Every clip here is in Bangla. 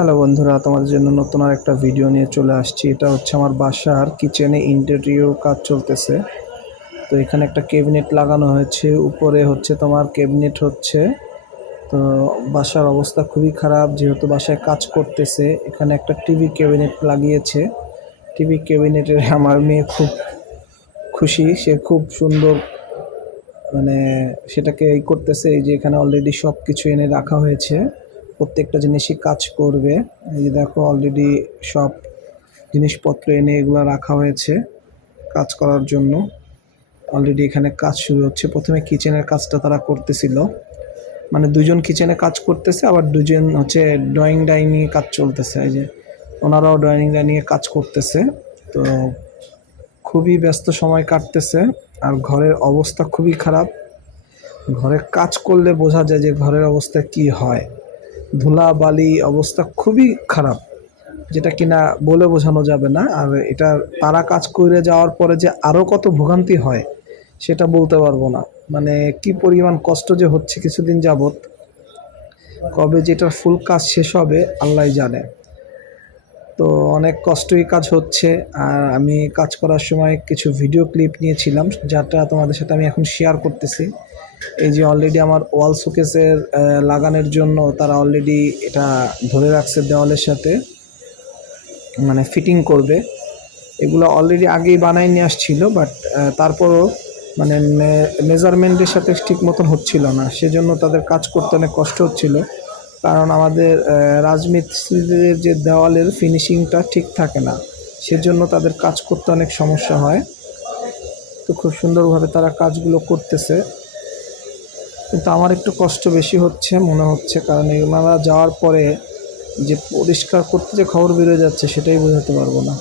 হ্যালো বন্ধুরা, তোমাদের জন্য নতুন আর একটা ভিডিও নিয়ে চলে আসছি। এটা হচ্ছে আমার বাসার কিচেনে ইন্টেরিয়র কাজ চলতেছে। তো এখানে একটা ক্যাবিনেট লাগানো হয়েছে। উপরে হচ্ছে তোমার ক্যাবিনেট হচ্ছে। তো বাসার অবস্থা খুবই খারাপ, যেহেতু বাসায় কাজ করতেছে। এখানে একটা টিভি ক্যাবিনেট লাগিয়েছে। টিভি ক্যাবিনেটে আমার মেয়ে খুব খুশি। সে খুব সুন্দর মানে সেটাকে এই করতেছে। এই যে এখানে অলরেডি সব কিছু এনে রাখা হয়েছে। প্রত্যেকটা জিনিসই কাজ করবে। এই যে দেখো অলরেডি সব জিনিসপত্র এনে এগুলো রাখা হয়েছে কাজ করার জন্য। অলরেডি এখানে কাজ শুরু হচ্ছে। প্রথমে কিচেনের কাজটা তারা করতেছিল। মানে দুজন কিচেনে কাজ করতেছে, আবার দুজন হচ্ছে ড্রয়িং ডাই নিয়ে কাজ চলতেছে। এই যে ওনারাও ড্রয়িং ডাই নিয়ে কাজ করতেছে। তো খুবই ব্যস্ত সময় কাটতেছে, আর ঘরের অবস্থা খুবই খারাপ। ঘরে কাজ করলে বোঝা যায় যে ঘরের অবস্থা কি হয়। ধুলা বালি অবস্থা খুবই খারাপ, যেটা কিনা বলে বোঝানো যাবে না। আর এটা তারা কাজ করে যাওয়ার পরে যে আরও কত ভোগান্তি হয়, সেটা বলতে পারব না। মানে কি পরিমাণ কষ্ট যে হচ্ছে কিছুদিন যাবৎ, কবে যেটার ফুল কাজ শেষ হবে আল্লাহ জানে। অনেক কষ্টই কাজ হচ্ছে, আর আমি কাজ করার সময় কিছু ভিডিও ক্লিপ নিয়েছিলাম, যাটা তোমাদের সাথে আমি এখন শেয়ার করতেছি। এই যে অলরেডি আমার ওয়াল শোকেসের লাগানোর জন্য তারা অলরেডি এটা ধরে রাখছে দেওয়ালের সাথে মানে ফিটিং করবে। এগুলো অলরেডি আগেই বানাই নিয়ে আসছিল বাট তারপরও মানে মেজারমেন্টের সাথে ঠিক মতন হচ্ছিল না, সেজন্য তাদের কাজ করতে অনেক কষ্ট হচ্ছিল। কারণ আমাদের রাজমিস্ত্রিদের যে দেওয়ালের ফিনিশিংটা ঠিক থাকে না, সেজন্য তাদের কাজ করতে অনেক সমস্যা হয়। তো খুব সুন্দরভাবে তারা কাজগুলো করতেছে। কিন্তু আমার একটু কষ্ট বেশি হচ্ছে, মনে হচ্ছে, কারণ এনারা যাওয়ার পরে যে পরিষ্কার করতে যে খবর বেরোয় যাচ্ছে, সেটাই বোঝাতে পারব না।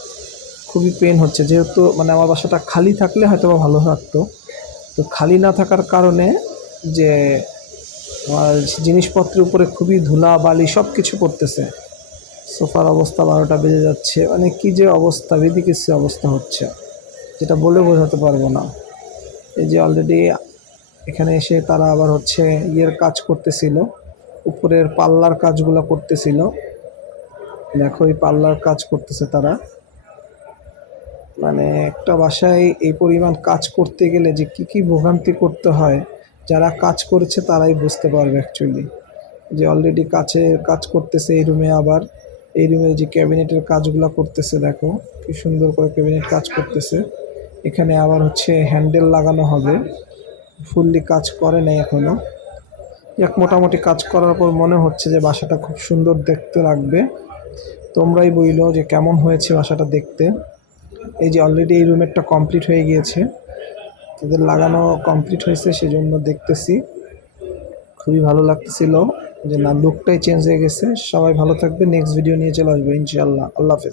খুবই পেন হচ্ছে, যেহেতু মানে আমার বাসাটা খালি থাকলে হয়তো বা ভালো থাকতো। তো খালি না থাকার কারণে যে জিনিসপত্রের উপরে খুবই ধুলা, বালি সব কিছু পড়তেছে। সোফার অবস্থা বারোটা বেজে যাচ্ছে। মানে কি যে অবস্থা বেদিকেসি অবস্থা হচ্ছে। যেটা বলে বোঝাতে পারব না। এই যে অলরেডি এখানে এসে তারা আবার হচ্ছে ইয়ের কাজ করতেছিল। উপরের পাল্লার কাজগুলো করতেছিল। দেখো এই পাল্লার কাজ করতেছে তারা। মানে একটা বাসায় এই পরিমাণ কাজ করতে গেলে যে কি কি ভোগান্তি করতে হয় যারা কাজ করেছে তারাই বুঝতে পারবে অ্যাকচুয়ালি যে অলরেডি কাছে কাজ করতেছে এই রুমে আবার, এই রুমে যে ক্যাবিনেটের কাজগুলো করতেছে দেখো, কি সুন্দর করে ক্যাবিনেট কাজ করতেছে। এখানে আবার হচ্ছে হ্যান্ডেল লাগানো হবে ফুললি কাজ করে নাই এখনও এক মোটামুটি কাজ করার পর মনে হচ্ছে যে বাসাটা খুব সুন্দর দেখতে লাগবে। তোমরাই বইলো যে কেমন হয়েছে বাসাটা দেখতে। এই যে অলরেডি এই রুমেরটা কমপ্লিট হয়ে গিয়েছে। তাদের লাগানো কমপ্লিট হয়েছে, সেজন্য দেখতেছি। খুবই ভালো লাগতেছিল যে না লুকটাই চেঞ্জ হয়ে গেছে। সবাই ভালো থাকবে নেক্সট ভিডিও নিয়ে চলে আসবে, ইনশাআল্লাহ। আল্লাহ হাফেজ।